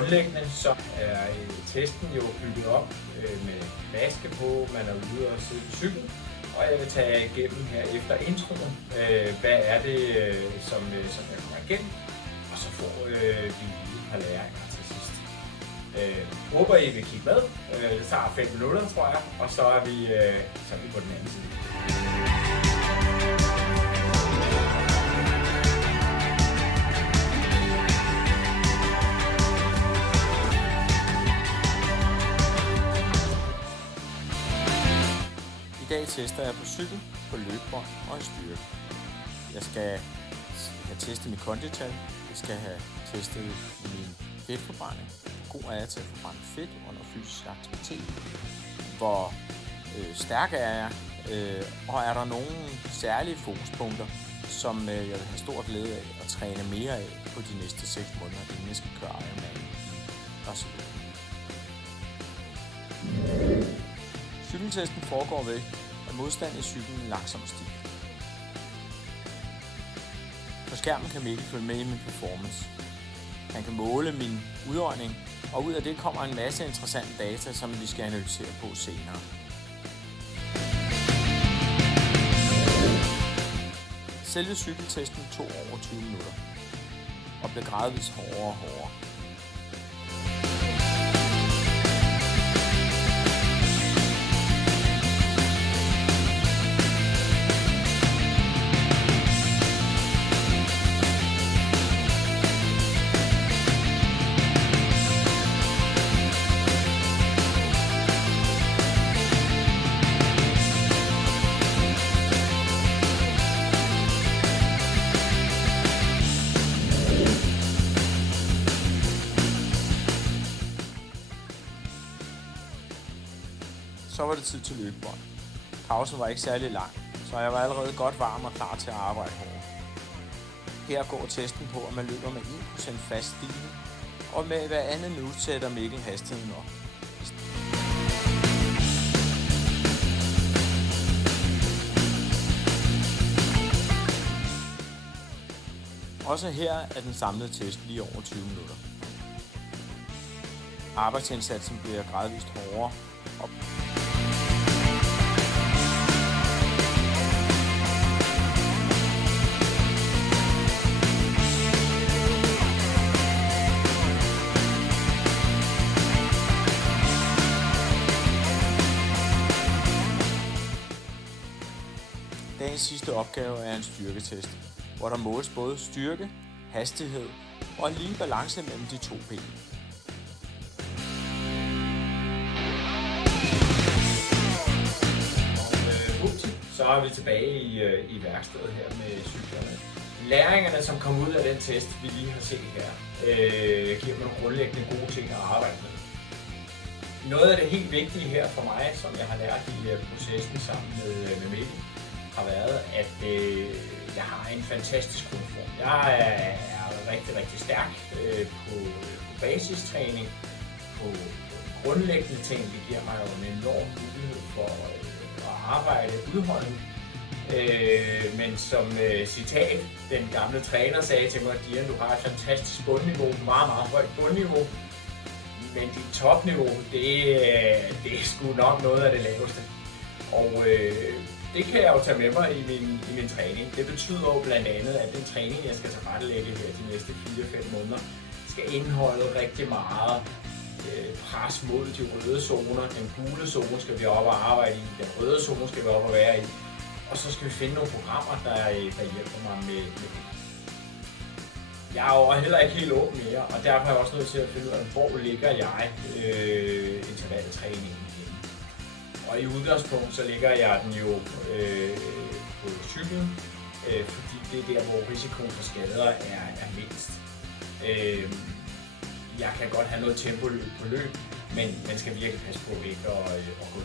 Grundlæggende så er testen jo bygget op med maske på, man er ude og sidde på cyklen, og jeg vil tage jer igennem her efter introen, hvad er det, som jeg kommer igennem, og så får vi et par læringer til sidst. Håber I vil kigge med. Det tager 5 minutter, tror jeg, og så er vi på den anden side. I dag tester jeg på cykel, på løbebånd og i styrke. Jeg skal have testet mit kondital. Jeg skal have testet min fedtforbrænding. Hvor god er jeg til at forbrænde fedt under fysisk aktivitet? Hvor stærk er jeg? Og er der nogle særlige fokuspunkter, som jeg vil have stor glæde af at træne mere af på de næste 6 måneder, inden jeg skal køre Ironman i Brasilien. Cykeltesten foregår ved, at modstand i cyklen langsomt stiger. På skærmen kan Mikkel følge med i min performance. Han kan måle min udånding, og ud af det kommer en masse interessante data, som vi skal analysere på senere. Selve cykeltesten tog over 20 minutter og blev gradvist hårdere og hårdere. Så var det tid til løbebånd. Pausen var ikke særlig lang, så jeg var allerede godt varm og klar til at arbejde hårdt. Her går testen på, at man løber med 1% fast stigning, og med hver andet minut sætter Mikkel hastigheden op. Også her er den samlede test lige over 20 minutter. Arbejdsindsatsen bliver gradvist hårdere og dagens sidste opgave er en styrketest, hvor der måles både styrke, hastighed og en lige balance mellem de to ben. Så er vi tilbage i værkstedet her med cyklerne. Læringerne, som kom ud af den test, vi lige har set her, giver mig nogle grundlæggende gode ting at arbejde med. Noget af det helt vigtige her for mig, som jeg har lært i processen sammen med Mikkel, har været, at jeg har en fantastisk uniform. Jeg er rigtig, rigtig stærk på basistræning, på grundlæggende ting. Det giver mig jo en enorm mulighed for at arbejde udholdende. Men som citat, den gamle træner sagde til mig, Dian, du har et fantastisk bundniveau, meget, meget højt bundniveau. Men dit topniveau, det er sgu nok noget af det laveste. Og det kan jeg jo tage med mig i min træning. Det betyder jo blandt andet, at den træning, jeg skal tilrettelægge her de næste 4-5 måneder, skal indeholde rigtig meget pres mod de røde zoner. Den gule zone skal vi op og arbejde i, den røde zone skal vi op og være i. Og så skal vi finde nogle programmer, der hjælper mig med det. Jeg er jo heller ikke helt åben mere, og derfor er jeg også nødt til at finde ud af, hvor ligger jeg intervaltræningen. Og i udgangspunkt så ligger jeg den jo på cyklen, fordi det er der, hvor risikoen for skader er mindst. Jeg kan godt have noget tempo på løb, men man skal virkelig passe på ikke at gå